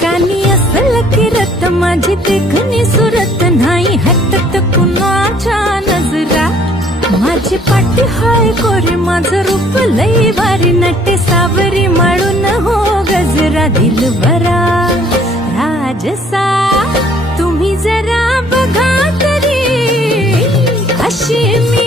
कानी असल किरत माझी देखणी सुरत नाही हटत कुणाच्या नजरा माझी पाटी हाय गोरी माझं रूप लई भारी नटे सावरी माळून हो गजरा दिलबरा राजसा तुम्ही जरा बघा तरी अशी मी